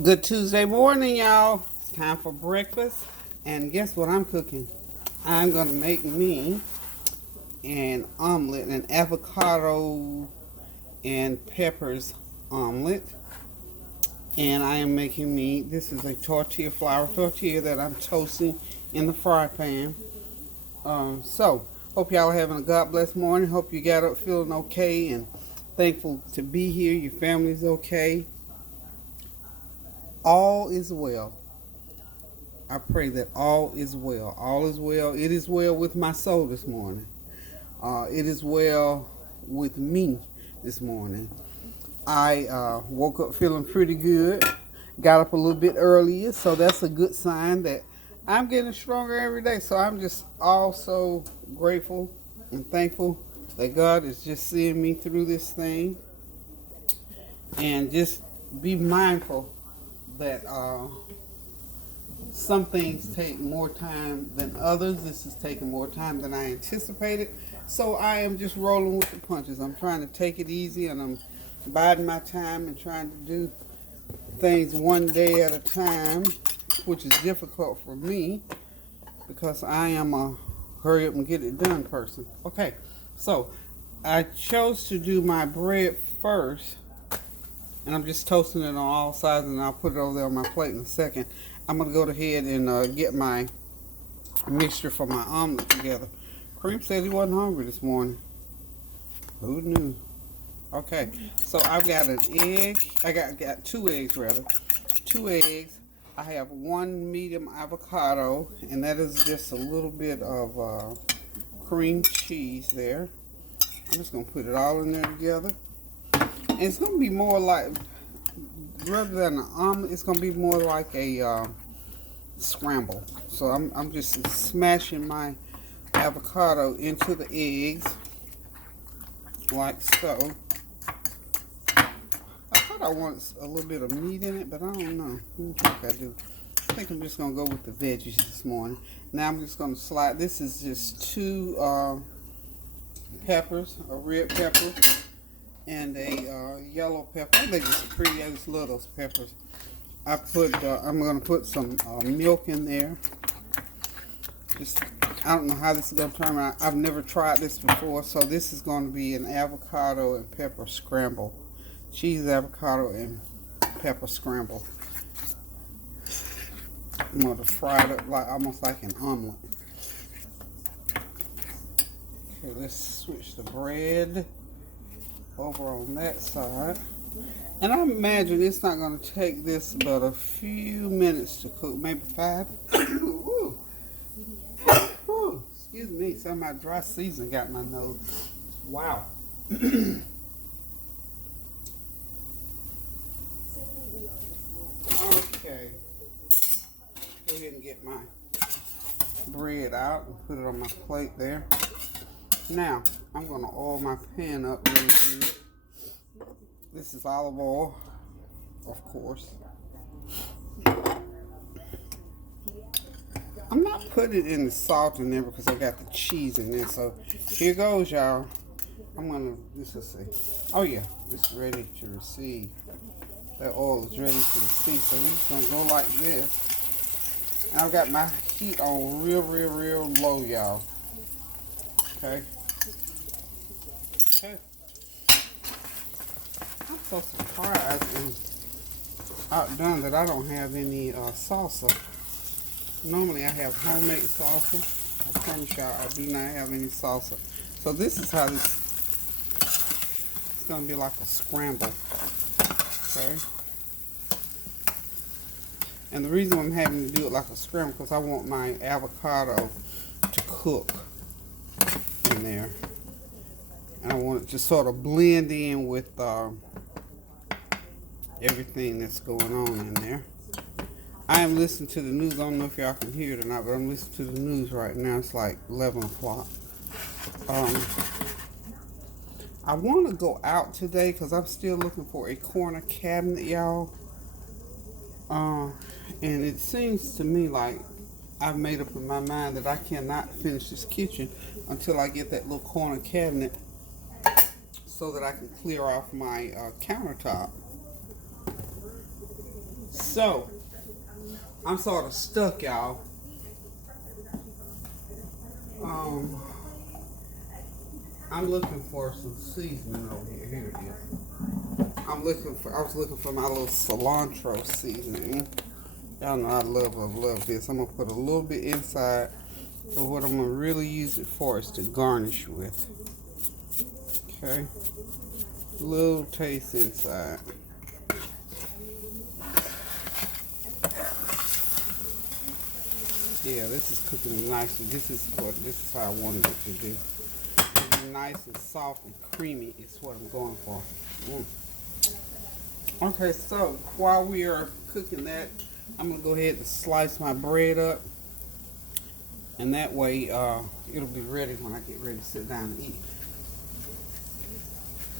Good Tuesday morning, y'all. It's time for breakfast. And guess what I'm cooking? I'm going to make me an omelet, an avocado and peppers omelet. And I am making me, this is a tortilla, flour tortilla that I'm toasting in the fry pan. Hope y'all are having a God bless morning. Hope you got up feeling okay and thankful to be here. Your family's okay. All is well. I pray that all is well. All is well. It is well with my soul this morning. It is well with me this morning. I woke up feeling pretty good. Got up a little bit earlier, so that's a good sign that I'm getting stronger every day. So I'm just also grateful and thankful that God is just seeing me through this thing. And just be mindful that some things take more time than others. This is taking more time than I anticipated. So I am just rolling with the punches. I'm trying to take it easy and I'm biding my time and trying to do things one day at a time, which is difficult for me because I am a hurry up and get it done person. Okay, so I chose to do my bread first, and I'm just toasting it on all sides, and I'll put it over there on my plate in a second. I'm going to go ahead and get my mixture for my omelet together. Cream said he wasn't hungry this morning. Who knew? Okay, so I've got an egg. I got 2 eggs, rather. 2 eggs. I have 1 medium avocado, and that is just a little bit of cream cheese there. I'm just going to put it all in there together. And it's going to be more like, rather than an omelet, it's going to be more like a scramble. So I'm just smashing my avocado into the eggs, like so. I thought I wanted a little bit of meat in it, but I don't know. I don't think I do. I think I'm just going to go with the veggies this morning. Now I'm just going to slide. This is just 2 peppers, a red pepper and a yellow pepper. They're just pretty. I just love those peppers. I'm going to put some milk in there. I don't know how this is going to turn out. I've never tried this before, so this is going to be an avocado and pepper scramble. Cheese, avocado, and pepper scramble. I'm going to fry it up almost like an omelet. Okay, let's switch the bread over on that side. And I imagine it's not going to take this but a few minutes to cook, maybe 5. Ooh. Ooh. Excuse me, some of my dry season got my nose. Wow. Okay. Go ahead and get my bread out and put it on my plate there. Now, I'm going to oil my pan up really good. This is olive oil, of course. I'm not putting in the salt in there because I got the cheese in there. So here goes, y'all. I'm going to, let's see. Oh yeah, it's ready to receive. That oil is ready to receive. So we're just going to go like this. And I've got my heat on real low, y'all. Okay. Okay. I'm so surprised and outdone that I don't have any salsa. Normally I have homemade salsa. I promise y'all I do not have any salsa. So this is how this, it's going to be like a scramble. Okay. And the reason I'm having to do it like a scramble because I want my avocado to cook in there. And I want it to sort of blend in with everything that's going on in there. I am listening to the news. I don't know if y'all can hear it or not, but I'm listening to the news right now. It's like 11 o'clock. I want to go out today because I'm still looking for a corner cabinet, y'all. And it seems to me like I've made up in my mind that I cannot finish this kitchen until I get that little corner cabinet so that I can clear off my countertop. So, I'm sort of stuck, y'all. I'm looking for some seasoning over here. Here it is. I was looking for my little cilantro seasoning. Y'all know I love this. I'm gonna put a little bit inside, but what I'm gonna really use it for is to garnish with. Okay, little taste inside. Yeah, this is cooking nicely. This is how I wanted it to do. Nice and soft and creamy is what I'm going for. Okay, so while we are cooking that, I'm gonna go ahead and slice my bread up, and that way it'll be ready when I get ready to sit down and eat.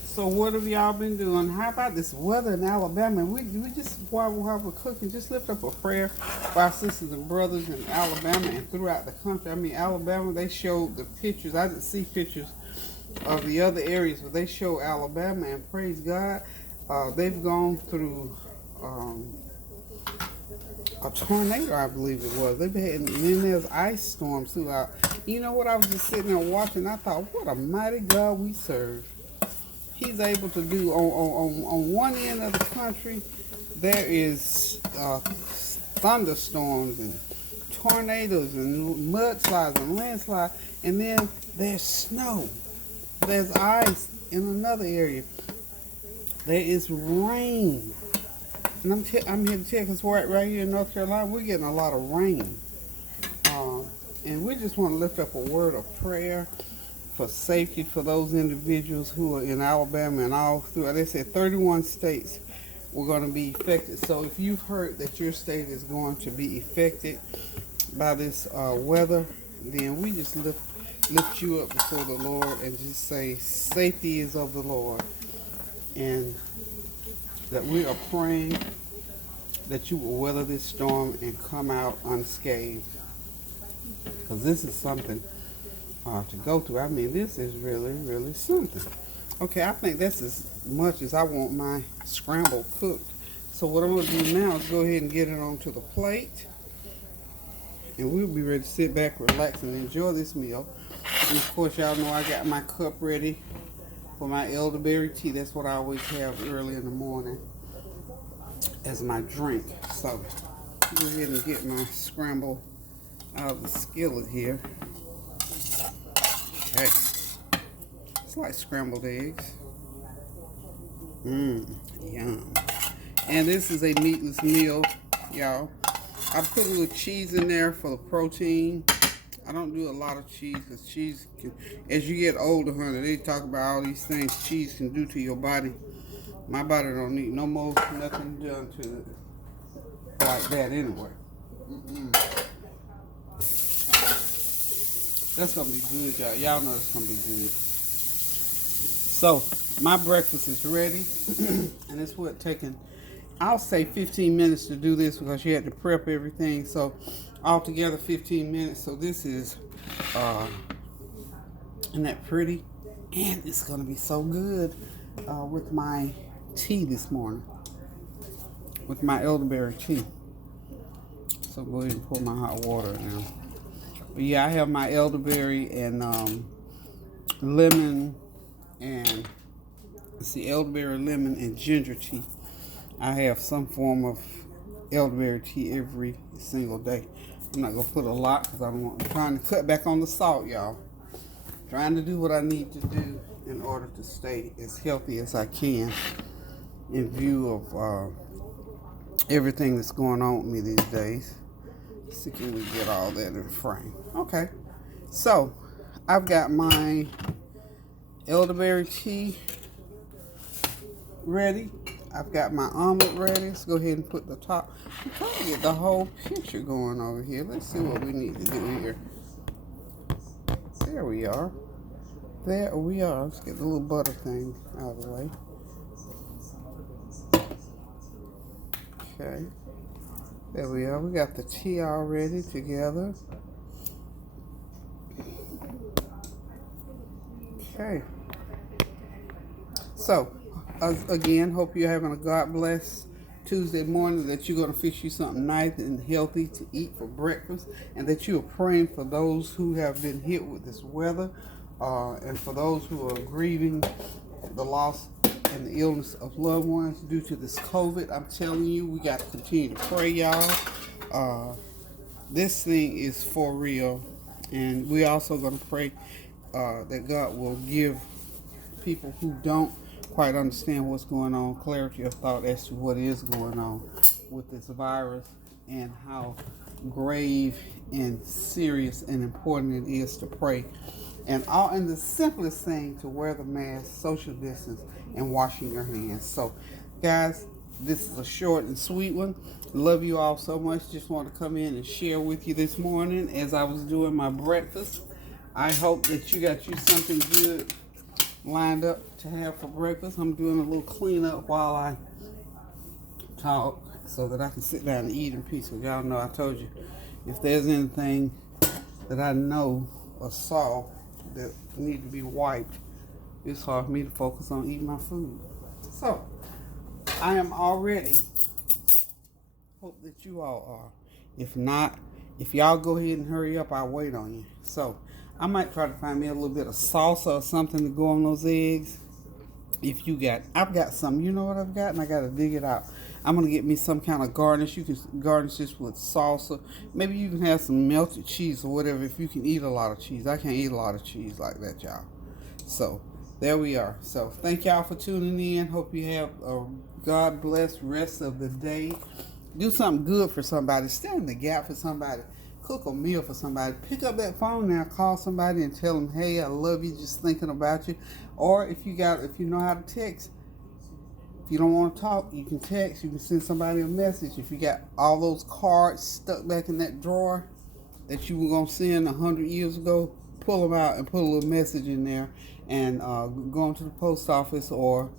So what have y'all been doing? How about this weather in Alabama? We just, while we're cooking, just lift up a prayer for our sisters and brothers in Alabama and throughout the country. I mean, Alabama, they showed the pictures. I didn't see pictures of the other areas, but they show Alabama, and praise God, they've gone through a tornado, I believe it was. They've had, and then there's ice storms throughout. You know what? I was just sitting there watching. I thought, what a mighty God we serve. He's able to do on one end of the country. There is thunderstorms and tornadoes and mudslides and landslides, and then there's snow. There's ice in another area. There is rain. And I'm here to tell you, because right here in North Carolina, we're getting a lot of rain. And we just want to lift up a word of prayer for safety for those individuals who are in Alabama and all through. They said 31 states were going to be affected. So if you've heard that your state is going to be affected by this weather, then we just lift you up before the Lord and just say safety is of the Lord, and that we are praying that you will weather this storm and come out unscathed, because this is something to go through. I mean, this is really, really something. Okay, I think that's as much as I want my scramble cooked. So what I'm going to do now is go ahead and get it onto the plate, and we'll be ready to sit back, relax, and enjoy this meal. And of course, y'all know I got my cup ready for my elderberry tea. That's what I always have early in the morning as my drink. So go ahead and get my scramble out of the skillet here. Okay, it's like scrambled eggs. Yum. And this is a meatless meal, y'all. I put a little cheese in there for the protein. I don't do a lot of cheese, because cheese can, as you get older, honey, they talk about all these things cheese can do to your body. My body don't need no more, nothing done to it like that anyway. That's gonna be good, y'all. Y'all know it's gonna be good. So my breakfast is ready, and it's what taking, I'll say 15 minutes to do this, because you had to prep everything. So altogether 15 minutes. So this is isn't that pretty? And it's gonna be so good with my tea this morning, with my elderberry tea. So go ahead and pour my hot water now. But yeah, I have my elderberry and lemon, and it's the elderberry, lemon, and ginger tea. I have some form of elderberry tea every single day. I'm not gonna put a lot, because I'm trying to cut back on the salt, y'all. Trying to do what I need to do in order to stay as healthy as I can in view of everything that's going on with me these days. See, can we get all that in frame? Okay, so I've got my elderberry tea ready. I've got my omelet ready. Let's go ahead and put the top. I'm trying to get the whole picture going over here. Let's see what we need to do here. There we are. There we are. Let's get the little butter thing out of the way. Okay. There we are. We got the tea already together. Okay. So, again, hope you're having a God bless Tuesday morning, that you're going to fix you something nice and healthy to eat for breakfast, and that you are praying for those who have been hit with this weather, and for those who are grieving the loss and the illness of loved ones due to this COVID. I'm telling you, we got to continue to pray, y'all. This thing is for real, and we also going to pray that God will give people who don't quite understand what's going on clarity of thought as to what is going on with this virus and how grave and serious and important it is to pray. And the simplest thing, to wear the mask, social distance, and washing your hands. So, guys, this is a short and sweet one. Love you all so much. Just want to come in and share with you this morning as I was doing my breakfast. I hope that you got you something good lined up to have for breakfast. I'm doing a little cleanup while I talk so that I can sit down and eat in peace. Because y'all know I told you, if there's anything that I know or saw that need to be wiped, it's hard for me to focus on eating my food. So, I am all ready. Hope that you all are. If not, if y'all go ahead and hurry up, I'll wait on you. So, I might try to find me a little bit of salsa or something to go on those eggs. If you got, I've got some. You know what I've got? And I got to dig it out. I'm going to get me some kind of garnish. You can garnish this with salsa. Maybe you can have some melted cheese or whatever if you can eat a lot of cheese. I can't eat a lot of cheese like that, y'all. So, there we are. So, thank y'all for tuning in. Hope you have a God-blessed rest of the day. Do something good for somebody. Stand in the gap for somebody. Cook a meal for somebody. Pick up that phone now. Call somebody and tell them, hey, I love you, just thinking about you. Or if you know how to text, if you don't want to talk, you can text. You can send somebody a message. If you got all those cards stuck back in that drawer that you were going to send 100 years ago, pull them out and put a little message in there, and go into the post office or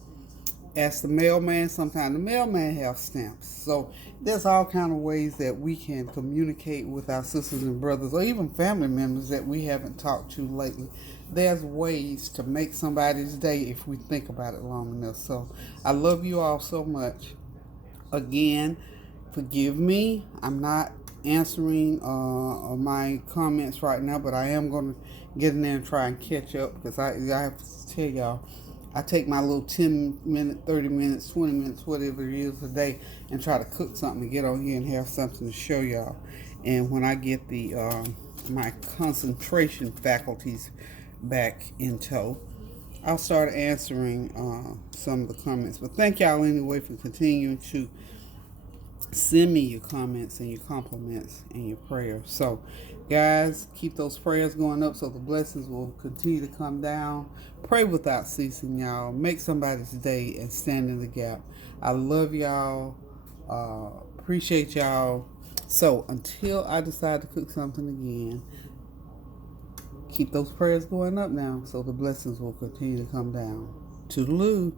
ask the mailman. Sometimes the mailman has stamps. So there's all kind of ways that we can communicate with our sisters and brothers, or even family members that we haven't talked to lately. There's ways to make somebody's day if we think about it long enough. So I love you all so much. Again, forgive me. I'm not answering my comments right now, but I am going to get in there and try and catch up, because I have to tell y'all, I take my little 10 minutes, 30 minutes, 20 minutes, whatever it is a day, and try to cook something and get on here and have something to show y'all. And when I get the my concentration faculties back in tow, I'll start answering some of the comments. But thank y'all anyway for continuing to send me your comments and your compliments and your prayers. So, guys, keep those prayers going up so the blessings will continue to come down. Pray without ceasing, y'all. Make somebody's day and stand in the gap. I love y'all. Appreciate y'all. So, until I decide to cook something again, keep those prayers going up now so the blessings will continue to come down. Toodaloo.